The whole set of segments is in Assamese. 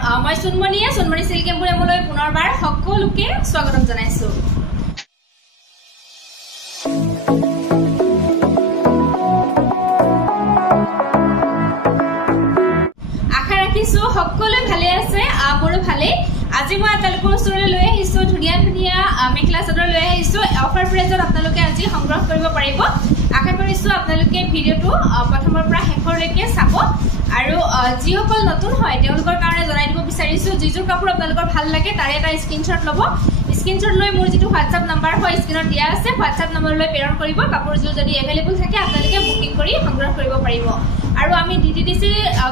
মই সুনমণিয়ে সুনমণি সিল্ক এম্পোৰিয়ামলৈ পুনৰবাৰ সকলোকে স্বাগতম জনাইছো। আশা ৰাখিছো সকলো ভালে আছে, মোৰো ভালে। আজি মই আপোনালোকৰ ওচৰলৈ লৈ আহিছো ধুনীয়া ধুনীয়া মেখেলা চাদৰ লৈ আহিছো। অফাৰ প্ৰাইজত আপোনালোকে আজি সংগ্ৰহ কৰিব পাৰিব। আশা কৰিছো আপোনালোকে ভিডিঅ'টো প্ৰথমৰ পৰা শেষলৈকে চাব আৰু যিসকল নতুন হয় তেওঁলোকৰ কাৰণে জনাই দিব বিচাৰিছো যিযোৰ কাপোৰ আপোনালোকৰ ভাল লাগে তাৰে এটা স্ক্ৰীনশ্বট ল'ব। স্ক্ৰীনশ্বট লৈ মোৰ যিটো হোৱাটছআপ নাম্বাৰ হয় স্ক্ৰীনত দিয়া আছে হোৱাটছআপ নম্বৰলৈ প্ৰেৰণ কৰিব। কাপোৰযোৰ যদি এভেইলেবল থাকে আপোনালোকে বুকিং কৰি সংগ্ৰহ কৰিব পাৰিব। আৰু আমি DTDC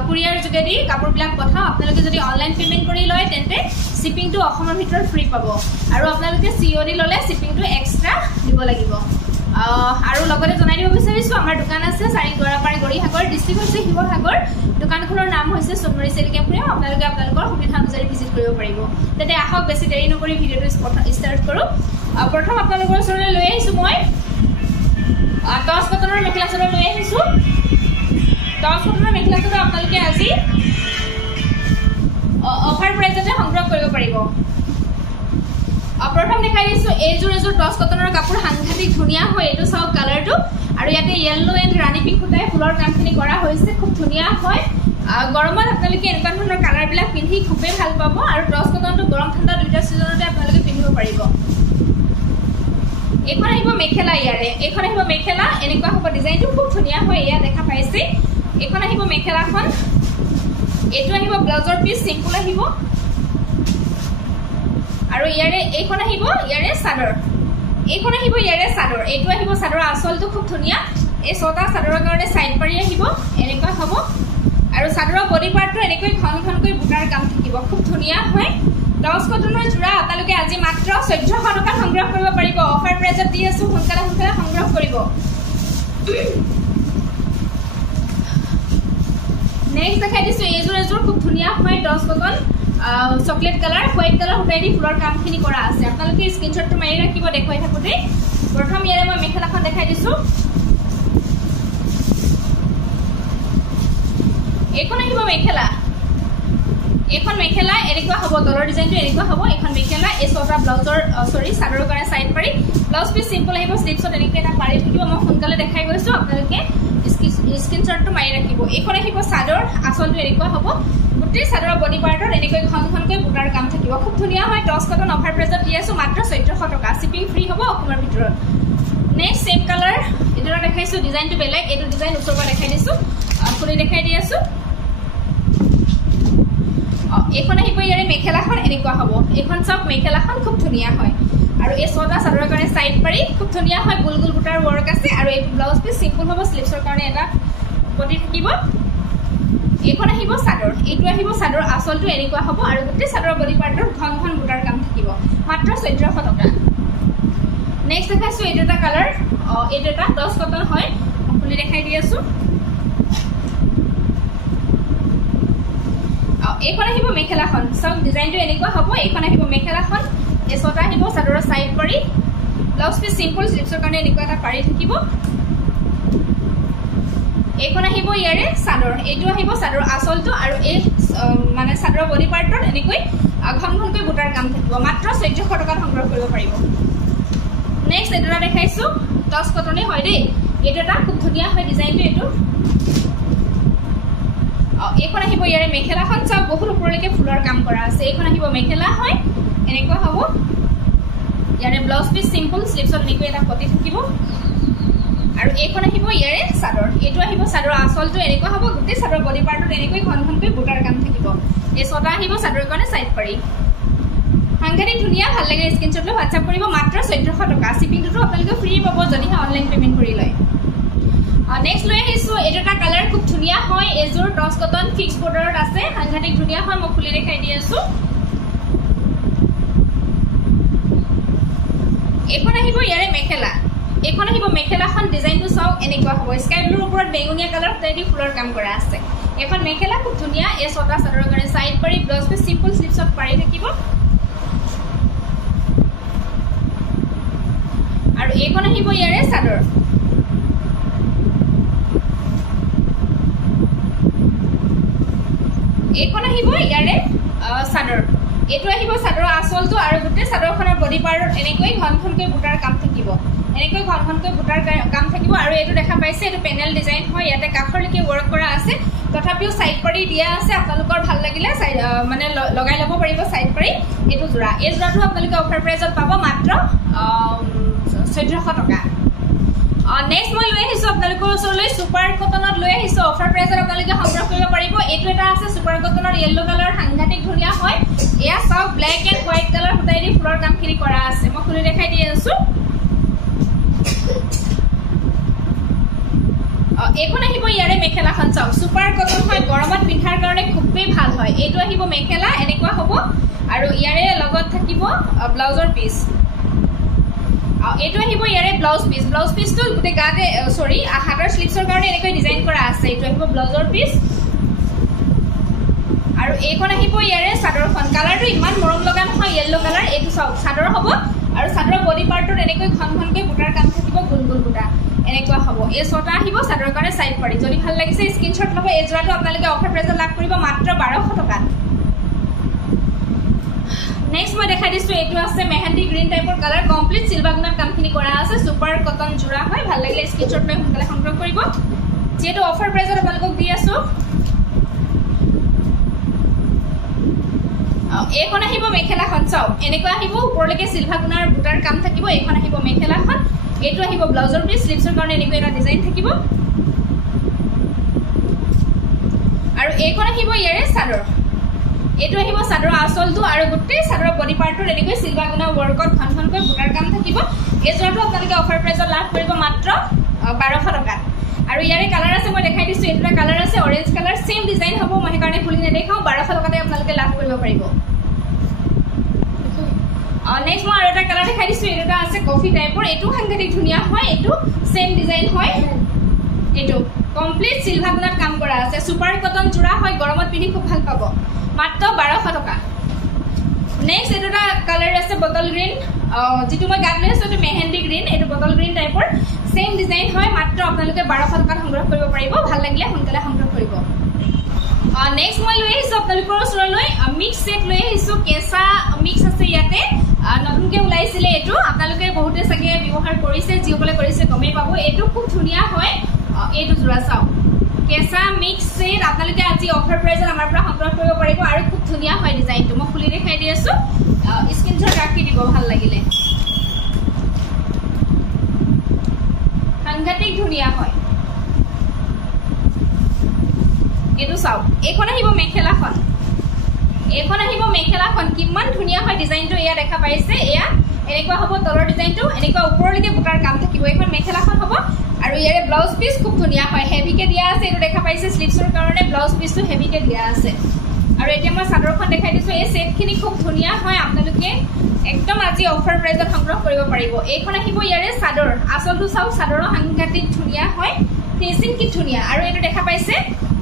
কুৰিয়াৰ যোগেদি কাপোৰবিলাক পঠাওঁ। আপোনালোকে যদি অনলাইন পেমেন্ট কৰি লয় তেন্তে শিপিংটো অসমৰ ভিতৰত ফ্ৰী পাব আৰু আপোনালোকে COD ল'লে শিপিংটো এক্সট্ৰা দিব লাগিব। আৰু লগতে জনাই দিব বিচাৰিছো আমাৰ দোকান আছে চাৰিগৰাপাৰ গৰিসাগৰ, ডিষ্ট্ৰিক্ট হৈছে শিৱসাগৰ। দোকানখনৰ নাম হৈছে সুনমণি সিল্ক এম্পোৰিয়াম। আপোনালোকে আপোনালোকৰ সুবিধা অনুযায়ী ভিজিট কৰিব পাৰিব। তেন্তে আহক বেছি দেৰি নকৰি ভিডিঅ'টো ষ্টাৰ্ট কৰোঁ। প্ৰথম আপোনালোকৰ ওচৰলৈ লৈ আহিছো মই টছ কটনৰ মেখেলা চাদৰ লৈ আহিছো। টছ কটনৰ মেখেলা চাদৰ আপোনালোকে আজি অফাৰ প্ৰাইজতে সংগ্ৰহ কৰিব পাৰিব। প্ৰথম দেখাই দিছো এইযোৰ টছ কটনৰ কাপোৰ সাংঘাতিক ধুনীয়া হয়। এইটো চাওক কালাৰটো আৰু ইয়াতে য়েল্লো এণ্ড ৰাণী পিংক সূতাই ফুলৰ কামখিনি কৰা হৈছে, খুব ধুনীয়া হয়। গৰমত আপোনালোকে এনেকুৱা ধৰণৰ কালাৰবিলাক পিন্ধি খুবেই ভাল পাব আৰু টছ কটনটো গৰম ঠাণ্ডা দুইটা ছিজনতে আপোনালোকে পিন্ধিব পাৰিব। এইখন আহিব মেখেলা, ইয়াৰে এইখন আহিব মেখেলা। এনেকুৱা হ'ব ডিজাইনটো খুব ধুনীয়া হয়, এয়া দেখা পাইছে। এইখন আহিব মেখেলাখন, এইটো আহিব ব্লাউজৰ পিচ চিম্পল আহিব আৰু ইয়াৰে এইখন আহিব ইয়াৰে চাদৰ, এইখন আহিব ইয়াৰে চাদৰ। এইটো আহিব চাদৰ আঁচলটো খুব ধুনীয়া। এই ছটা চাদৰৰ কাৰণে চাইড পাৰি আহিব এনেকুৱা হ'ব আৰু চাদৰৰ বডি পাৰ্টটো এনেকৈ ঘন ঘনকৈ বুটাৰ কাম থাকিব, খুব ধুনীয়া হয়। টছ কটনৰ যোৰা আপোনালোকে আজি মাত্ৰ 1400 টকাত সংগ্ৰহ কৰিব পাৰিব। অফাৰ প্ৰাইজত দি আছো, সোনকালে সোনকালে সংগ্ৰহ কৰিব। নেক্সট দেখাই দিছো এইযোৰ খুব ধুনীয়া হয় টছ cotton, chocolate colour white colour সূতাই দি ফুলৰ কামখিনি কৰা আছে। আপোনালোকে স্ক্ৰীনশ্বটটো মাৰি ৰাখিব দেখুৱাই থাকোঁতে। প্ৰথম ইয়াৰে মই মেখেলাখন দেখাই দিছো। এইখন আহিব মেখেলা, এইখন মেখেলা এনেকুৱা হ'ব, তলৰ ডিজাইনটো এনেকুৱা হ'ব। এইখন মেখেলা, এই ছটা ব্লাউজৰ চাদৰৰ কাৰণে চাইড পাৰি, ব্লাউজ পিচ চিম্পল আহিব, শ্লিভছত এনেকৈ এটা পাৰি থাকিব। মই সোনকালে দেখাই গৈছো, আপোনালোকে স্ক্ৰীনশ্বটটো মাৰি ৰাখিব। এইখন আহিব চাদৰ, আঁচলটো এনেকুৱা হ'ব। গোটেই চাদৰৰ বডি পাৰ্টত এনেকৈ ঘন ঘনকৈ বুটাৰ কাম থাকিব, খুব ধুনীয়া হয়। টছ কটন অফাৰ প্ৰাইজত দি আছো মাত্ৰ 1400 টকা, শিপিং ফ্ৰী হ'ব অসমৰ ভিতৰত। নেক্সট চেম কালাৰ এইটো দেখাইছো, ডিজাইনটো বেলেগ। এইটো ডিজাইন ওচৰৰ পৰা দেখাই দিছো, খুলি দেখাই দি আছো। এইখন আহিব ইয়াৰে মেখেলাখন, এনেকুৱা হ'ব। এইখন চাওক মেখেলাখন খুব ধুনীয়া হয় আৰু এই ছটা চাদৰৰ কাৰণে চাইড পাৰি খুব ধুনীয়া হয়। গোল গোল বুটাৰ ৱৰ্ক আছে আৰু এইটো ব্লাউজ পিচ চিম্পল হ'ব, শ্লিভছৰ কাৰণে এটা বডি থাকিব। এইখন আহিব চাদৰ, এইটো আহিব চাদৰ আঁচলটো এনেকুৱা হ'ব আৰু গোটেই চাদৰৰ বডি পাৰ্টত ঘন ঘন বুটাৰ কাম থাকিব, মাত্ৰ 1400 টকা। নেক্সট দেখাইছো এইটো এটা কালাৰ, এইটো এটা টছ কটন হয়, খুলি দেখাই দি আছো। এইখন আহিব মেখেলাখন, চাওক ডিজাইনটো এনেকুৱা হ'ব। এইখন আহিব মেখেলাখন, এই ছটা আহিব চাদৰৰ চাইড পাৰি, ব্লাউজ পিচ চিম্পল, শ্লিভছৰ কাৰণে এনেকুৱা এটা পাৰি থাকিব। এইখন আহিব ইয়াৰে চাদৰ, এইটো আহিব চাদৰ আঁচলটো আৰু এই মানে চাদৰৰ বডি পাৰ্টত এনেকৈ ঘন ঘনকৈ বুটাৰ কাম থাকিব, মাত্ৰ 1400 টকাত সংগ্ৰহ কৰিব পাৰিব। নেক্সট এইটো এটা দেখাইছো, টছ কটনে হয় দেই। এইটো এটা খুব ধুনীয়া হয় ডিজাইনটো। এইটো এইখন আহিব ইয়াৰে মেখেলাখন, চাওক বহুত ওপৰলৈকে ফুলৰ কাম কৰা আছে। এইখন আহিব মেখেলা হয়, এনেকুৱা হ'ব। ইয়াৰে ব্লাউজ পিচ চিম্পল, শ্লিভছত এনেকৈ এটা পতি থাকিব আৰু এইখন আহিব ইয়াৰে চাদৰ, এইটো আহিব চাদৰ আঁচলটো এনেকুৱা হ'ব। গোটেই চাদৰ বডি পাৰ্টত এনেকৈ ঘন ঘনকৈ বুটাৰ কাম থাকিব। এই ছটা আহিব চাদৰৰ কাৰণে চাইড পাৰি, সাংঘাতিক ধুনীয়া, ভাল লাগে। স্ক্ৰীনশ্বট লৈ হোৱাটছআপ কৰিব, মাত্ৰ 1400 টকা। শিপিংটোতো আপোনালোকে ফ্ৰী পাব যদিহে অনলাইন পেমেন্ট কৰি লয়। নেক্সট লৈ আহিছো এইটো এটা কালাৰ, খুব ধুনীয়া হয়। এইযোৰ টছ কটন ফিক্স বৰ্ডাৰত আছে, সাংঘাতিক ধুনীয়া হয়। মই খুলি দেখাই দি আছো। এইখন আহিব ইয়াৰে মেখেলা, এইখন আহিব মেখেলাখন। ডিজাইনটো চাওক এনেকুৱা হ'ব, স্কাই ব্লুৰ ওপৰত বেঙুনীয়া কালাৰ সূতাই দি ফুলৰ কাম কৰা আছে। এখন মেখেলা খুব ধুনীয়া, এই ছটা চাদৰৰ কাৰণে চাইড পাৰি, ব্লাউজ পিচ চিম্পল, শ্লিভছত পাৰি থাকিব আৰু এইখন আহিব ইয়াৰে চাদৰ। এইখন আহিব ইয়াৰে চাদৰ এটো আহিব চাদৰ আসলটো আৰু গুটে চাদৰখনৰ বডি পাৰ্টত এনেকৈ ঘনঘনকৈ বুটাৰ কাম থাকিব এনেকৈ ঘনঘনকৈ বুটাৰ কাম থাকিব আৰু এটো দেখা পাইছে এটো পেনেল ডিজাইন হয় ইয়াতে কাখৰলৈকে ওয়াৰ্ক কৰা আছে তথাপিও সাইড কৰি দিয়া আছে আপোনালোকৰ ভাল লাগিলে মানে লগাই লব পাৰিব সাইড কৰি এটো জোৰা এই জোৰাটো আপোনালোকে অফাৰ প্ৰাইজত পাব মাত্ৰ 1400 টকা নেক্সট মই লৈ আহিছো আপোনালোকৰ ওচৰলৈ সুপাৰ কটনত লৈ আহিছো অফাৰ প্ৰাইজত আপোনালোকে সংগ্ৰহ কৰিব পাৰিব এটো এটা আছে সুপাৰ কটনৰ ইয়েলো কালাৰ সাংঘাতিক ধুনীয়া হয় এয়া সব ব্ল্যাক এন্ড হোৱাইট কালাৰ ফুটাই দি ফুলৰ কামখিনি কৰা আছে মই খুলি দেখাই দি আছো এখন আহিব ইয়াৰে মেখেলাখন চাও সুপাৰ কটন হয় গৰমত পিন্ধাৰ কাৰণে খুবেই ভাল হয় এটো আহিব মেখেলা এনেকুৱা হ'ব আৰু ইয়াৰে লগত থাকিব ব্লাউজৰ পিস এটো আহিব ইয়াৰে ব্লাউজ পিসটো গুটে গাতে সৰি হাতৰ স্লিভছৰ কাৰণে এনেকৈ ডিজাইন কৰা আছে এটো আহিব ব্লাউজৰ পিস আৰু এইখন আহিব ইয়াৰে চাদৰখন কালাৰটো ইমান মৰম লগা নহয় ইয়েলো কালাৰ এটো চাদৰ হ'ব আৰু চাদৰৰ বডি পাৰ্টত এনেকৈ ঘনঘনকৈ বুটাৰ কাম থাকিব গুলগুল বুটা এনেকুৱা হ'ব এই ছটা আহিব চাদৰৰ কাৰণে সাইড পাৰি যদি ভাল লাগিছে স্ক্ৰিনশ্বট ল'ব এই জোৰাটো আপোনালোকে অফাৰ প্ৰাইজত লাভ কৰিব মাত্ৰ 1200 টকা নেক্সট মই দেখাই দিছো এটো আছে মেহেন্দি গ্ৰীণ টাইপৰ কালাৰ কমপ্লিট সিলভাৰ গুণৰ কামখিনি কৰা আছে সুপাৰ কটন জোৰা হয় ভাল লাগিলে স্ক্ৰিনশ্বট লৈ সোনকালে সংগ্ৰহ কৰিব যেটো অফাৰ প্ৰাইজত আপোনালোকক দি আছো এইখন আহিব মেখেলাখন চাও এনেকুৱা আহিব ওপৰলৈকে সিলভাৰ গুণৰ বুটাৰ কাম থাকিব এইখন আহিব মেখেলাখন এটো আহিব ব্লাউজৰ পিস স্লিভছৰ কাৰণে এনেকৈ এটা ডিজাইন থাকিব আৰু এইখন আহিব ইয়াৰে চাদৰ এটো আহিব চাদৰ আসলটো আৰু গুটে চাদৰৰ বডি পাৰ্টত এনেকৈ সিলভাৰ গুণৰ ওয়াৰ্কত ঘনঘনকৈ বুটাৰ কাম থাকিব এই জোৰাটো আপোনালোকে অফাৰ প্ৰাইজত লাভ কৰিব মাত্ৰ 1200 টকা আৰু ইয়াৰে কালাৰ আছে মই দেখাই দিছো এটা কালাৰ আছে অৰেঞ্জ কালাৰ সেম ডিজাইন হ'ব মই কাৰণে খুলি নেদেখাও 1200 টকাতে আপোনালোকে লাভ কৰিব পাৰিব নেক্সট মই আৰু এটা কালাৰ দেখাই দিছো এটা আছে কফি টাইপৰ এটো সাংঘাতিক ধুনীয়া হয় এটো সেম ডিজাইন হয় এটো কমপ্লিট সিলভাৰ গুণত কাম কৰা আছে সুপাৰ কটন জোৰা হয় গৰমত পিন্ধি খুব ভাল পাব মাত্ৰ 1200 টকা নেক্সট এটা কালাৰ আছে বটল গ্ৰীণ যেটো মই গাত লৈ আছো এটো মেহেন্দি গ্ৰীণ এটো বটল গ্ৰীণ টাইপৰ সেম ডিজাইন হয় মাত্ৰ আপোনালোকে 1200 টকাত সংগ্ৰহ কৰিব পাৰিব ভাল লাগিলে সোনকালে সংগ্ৰহ কৰিব নেক্সট মই লৈ আহিছো আপোনালোকৰ ওচৰলৈ মিক্স সেট লৈ আহিছো কেঁচা মিক্স আছে ইয়াতে নতুনকে ওলাইছিলে এটো আপোনালোকে বহুতে সাগে ব্যৱহাৰ কৰিছে যিসকলে কৰিছে গমেই পাব এটো খুব ধুনীয়া হয় এটো জোৰা চাও কেঁচা মিক্স সেট আপোনালোকে আজি অফাৰ প্ৰাইজত আমাৰ পৰা সংগ্ৰহ কৰিব পাৰিব আৰু খুব ধুনীয়া হয় ডিজাইনটো মই খুলি দেখাই দি আছো স্ক্ৰিনশ্বট ৰাখি দিব ভাল লাগিলে সাংঘাতিক ধুনীয়া হয় এটো চাও এখন আহিব মেখেলাখন কিমান ধুনীয়া হয় ডিজাইনটো এয়া দেখা পাইছে এয়া এনেকুৱা হ'ব তলৰ ডিজাইনটো এনেকুৱা ওপৰলৈকে বুটাৰ কাম থাকিব এখন মেখেলাখন হ'ব আৰু ইয়াৰে ব্লাউজ পিস খুব ধুনীয়া হয় হেভিকে দিয়া আছে এটো দেখা পাইছে স্লিভছৰ কাৰণে ব্লাউজ পিসটো হেভিকে দিয়া আছে আৰু এতিয়া মই চাদৰখন দেখাই দিছো এই সেটখিনি খুব ধুনীয়া হয় আপোনালোকে একদম আজি অফাৰ প্ৰাইজত সংগ্ৰহ কৰিব পাৰিব এইখন আহিব ইয়াৰে চাদৰ আসলটো চাও চাদৰৰ সাংঘাতিক ধুনীয়া হয় ফিনিশিং কি ধুনীয়া আৰু এটো দেখা পাইছে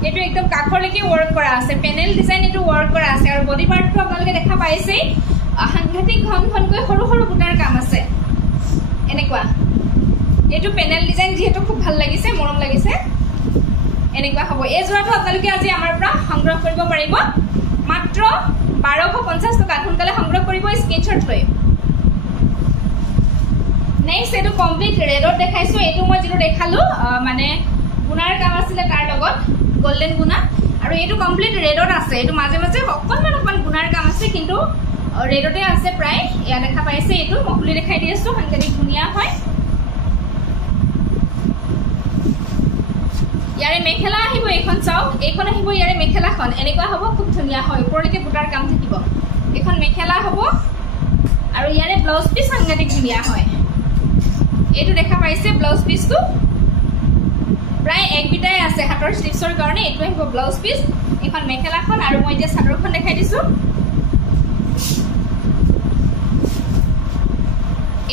এটো একদম কাখৰলৈকে ওয়াৰ্ক কৰা আছে পেনেল ডিজাইন এটো ওয়াৰ্ক কৰা আছে আৰু বডি পাৰ্টটো আপোনালোকে দেখা পাইছে সাংঘাতিক ঘনঘনকৈ সৰু সৰু বুটাৰ কাম আছে এনেকুৱা এটো পেনেল ডিজাইন যেটো খুব ভাল লাগিছে মৰম লাগিছে এনেকুৱা হ'ব এই জোৰাটো আপোনালোকে আজি আমাৰ পৰা সংগ্ৰহ কৰিব পাৰিব মাত্ৰ 1250 টকা সোনকালে সংগ্ৰহ কৰিব স্ক্ৰিনশ্বট লৈ নেক্সট এটো কমপ্লিট ৰেডত দেখাইছো এটো মই যেটো দেখালো মানে গুণাৰ কাম আছিল তাৰ লগত গোল্ডেন গুণা আৰু এটো কমপ্লিট ৰেডত আছে এটো মাজে মাজে অকমান গুণাৰ কাম আছে কিন্তু ৰেডতে আছে প্ৰায় ইয়া দেখা পাইছে এটো মই খুলি দেখাই দি আছো সাংঘাতিক ধুনীয়া হয় ইয়াৰে মেখেলা আহিব এখন চাও এইখন আহিব ইয়াৰে মেখেলাখন এনেকুৱা হ'ব খুব ধুনীয়া হয় ওপৰলৈকে বুটাৰ কাম থাকিব এখন মেখেলা হ'ব আৰু ইয়াৰে ব্লাউজ পিস সাংঘাতিক ধুনীয়া হয় এটো দেখা পাইছে ব্লাউজ পিসটো প্ৰায় এক বিটাই আছে হাতৰ স্লিভছৰ কাৰণে এটো আহিব ব্লাউজ পিস এখন মেখেলাখন আৰু মই যে চাদৰখন দেখাই দিছো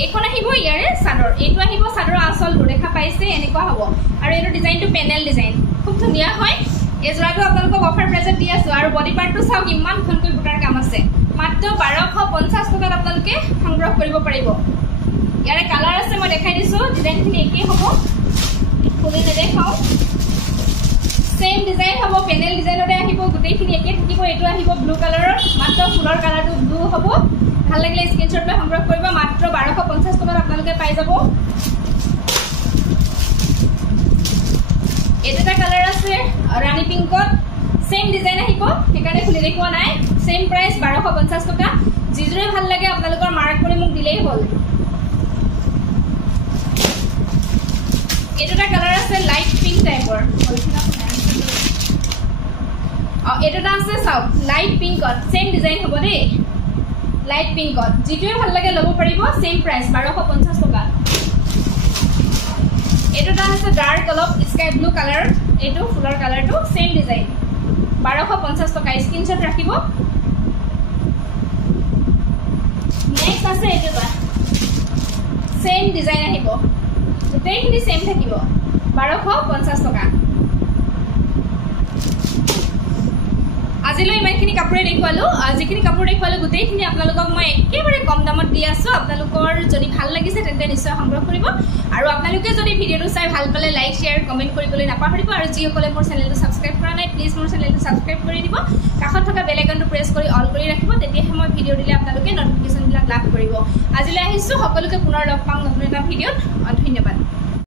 এইখন আহিব ইয়াৰে চাদৰ এটো আহিব চাদৰ আসলটো দেখা পাইছে এনেকুৱা হ'ব আৰু এটো ডিজাইনটো পেনেল ডিজাইন খুব ধুনীয়া হয় এই জোৰাটো আপোনালোকক অফাৰ প্ৰাইজত দি আছো আৰু বডি পাৰ্টটো চাও কিমান ঘনকৈ বুটাৰ কাম আছে মাত্ৰ 1250 টকাত আপোনালোকে সংগ্ৰহ কৰিব পাৰিব ইয়াৰে কালাৰ আছে মই দেখাই দিছো ডিজাইনখিনি একেই হ'ব খুলি নেদেখাও সেম ডিজাইন হ'ব পেনেল ডিজাইনতে আহিব গোটেইখিনি একে থাকিব এটো আহিব ব্লু কালাৰৰ মাত্ৰ ফুলৰ কালাৰটো ব্লু হ'ব ভাল লাগিলে স্ক্ৰিনশ্বট লৈ সংগ্ৰহ কৰিব মাত্ৰ 1250 টকাত আপোনালোকে পাই যাব এটা কালাৰ আছে ৰাণী পিংকত সেম ডিজাইন আহিব সেইকাৰণে খুলি দেখুৱা নাই সেম প্ৰাইস 1250 টকা যিজৰে ভাল লাগে আপোনালোকৰ মাৰ্ক কৰি মোক দিলেই হ'ল এটা কালাৰ আছে লাইট পিংক টাইপৰ এটা আছে সাউথ লাইট পিংকত সেম ডিজাইন হ'ব দেই লাইট পিংকত যিটোৱে ভাল লাগে ল'ব পাৰিব সেম প্ৰাইস 1250 টকা এটা আছে ডাৰ্ক অলপ স্কাই ব্লু কালাৰ এটো ফুলৰ কালাৰটো সেম ডিজাইন 1250 টকা স্ক্ৰিনশ্বট ৰাখিব নেক্সট আছে এটা সেম ডিজাইন আহিব গোটেইখিনি সেম থাকিব 1250 টকা আজিলৈ ইমানখিনি কাপোৰে দেখুৱালো যিখিনি কাপোৰ দেখুৱালো গোটেইখিনি আপোনালোকক মই একেবাৰে কম দামত দি আছো আপোনালোকৰ যদি ভাল লাগিছে তেন্তে নিশ্চয় সংগ্ৰহ কৰিব আৰু আপোনালোকে যদি ভিডিওটো চাই ভাল পালে লাইক শেয়াৰ কমেন্ট কৰিবলৈ নাপাহৰিব আৰু যিসকলে মোৰ চেনেলটো সাবস্ক্ৰাইব কৰা নাই প্লিজ মোৰ চেনেলটো সাবস্ক্ৰাইব কৰি দিব কাষত থকা বেল আইকনটো প্ৰেছ কৰি অল কৰি ৰাখিব তেতিয়াহে মই ভিডিও দিলে আপোনালোকে নটিফিকেশনবিলাক লাভ কৰিব আজিলৈ আহিছো সকলোকে পুনৰ লগ পাম নতুন এটা ভিডিওত ধন্যবাদ